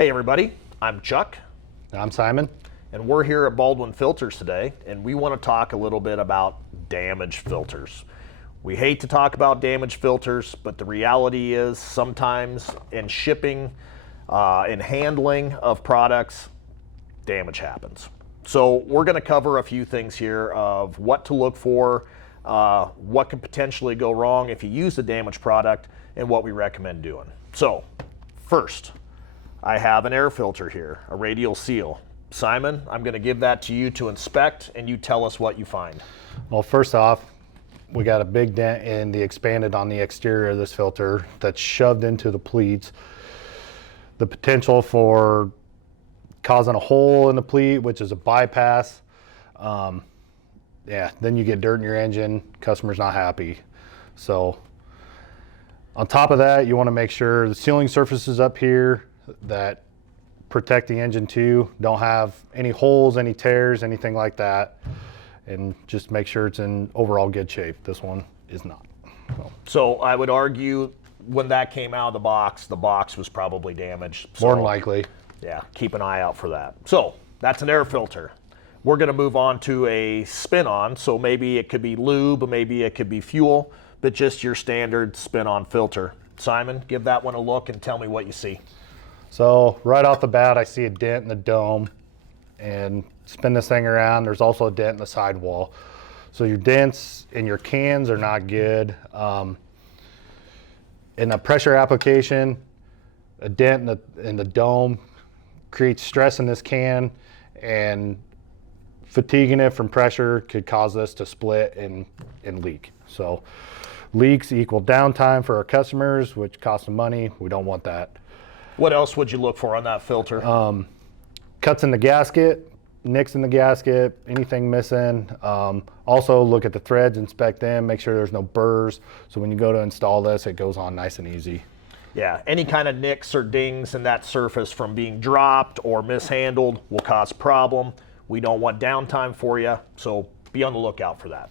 Hey everybody, I'm Chuck. I'm Simon. And we're here at Baldwin Filters today, and we want to talk a little bit about damaged filters. We hate to talk about damaged filters, but the reality is sometimes in shipping, in handling of products, damage happens. So we're going to cover a few things here of what to look for, what could potentially go wrong if you use a damaged product, and what we recommend doing. So first, I have an air filter here, a radial seal. Simon, I'm going to give that to you to inspect, and you tell us what you find. Well, first off, we got a big dent in the expanded on the exterior of this filter that's shoved into the pleats. The potential for causing a hole in the pleat, which is a bypass. Then you get dirt in your engine, customer's not happy. So on top of that, you want to make sure the sealing surfaces up here that protect the engine too don't have any holes, any tears, anything like that, and just make sure it's in overall good shape. This one is not. So I would argue when that came out of the box was probably damaged. So, more than likely. Yeah, keep an eye out for that. So that's an air filter. We're going to move on to a SpinOn. So maybe it could be lube, maybe it could be fuel, but just your standard SpinOn filter. Simon, give that one a look and tell me what you see. So right off the bat, I see a dent in the dome, and spin this thing around, there's also a dent in the sidewall. So your dents in your cans are not good. In a pressure application, a dent in the dome creates stress in this can, and fatiguing it from pressure could cause this to split and leak. So leaks equal downtime for our customers, which costs them money. We don't want that. What else would you look for on that filter? Cuts in the gasket, nicks in the gasket, anything missing. Also look at the threads, inspect them, make sure there's no burrs. So when you go to install this, it goes on nice and easy. Yeah, any kind of nicks or dings in that surface from being dropped or mishandled will cause a problem. We don't want downtime for you, so be on the lookout for that.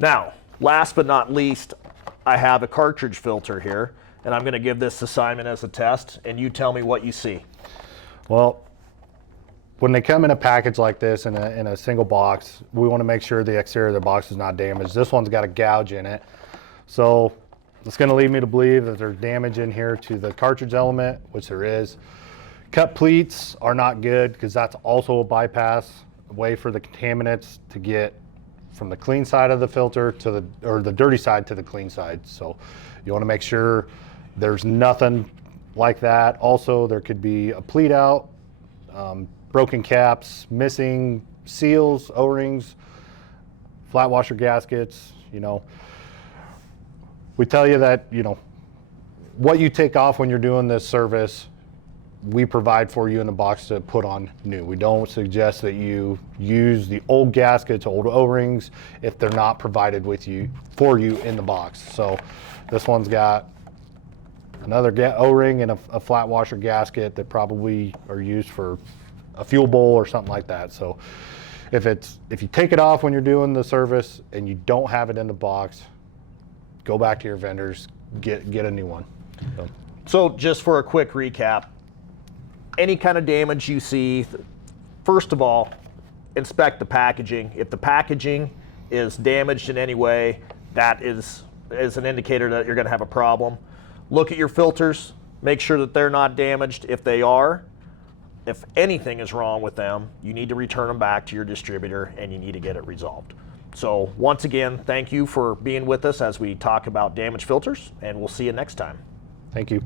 Now, last but not least, I have a cartridge filter here, and I'm going to give this to Simon as a test, and you tell me what you see. Well, when they come in a package like this in a single box, we want to make sure the exterior of the box is not damaged. This one's got a gouge in it, so it's going to lead me to believe that there's damage in here to the cartridge element, which there is. Cut pleats are not good because that's also a bypass, a way for the contaminants to get from the clean side of the filter to the dirty side to the clean side. So you want to make sure there's nothing like that. Also, there could be a pleat out, broken caps, missing seals, O-rings, flat washer gaskets. We tell you that, what you take off when you're doing this service, we provide for you in the box to put on new. We don't suggest that you use the old gaskets, old O-rings, if they're not provided for you in the box. So this one's got another O-ring and a flat washer gasket that probably are used for a fuel bowl or something like that. So if you take it off when you're doing the service and you don't have it in the box, go back to your vendors, get a new one. So just for a quick recap, any kind of damage you see, first of all, inspect the packaging. If the packaging is damaged in any way, that is an indicator that you're going to have a problem. Look at your filters, make sure that they're not damaged. If they are, if anything is wrong with them, you need to return them back to your distributor and you need to get it resolved. So once again, thank you for being with us as we talk about damaged filters, and we'll see you next time. Thank you.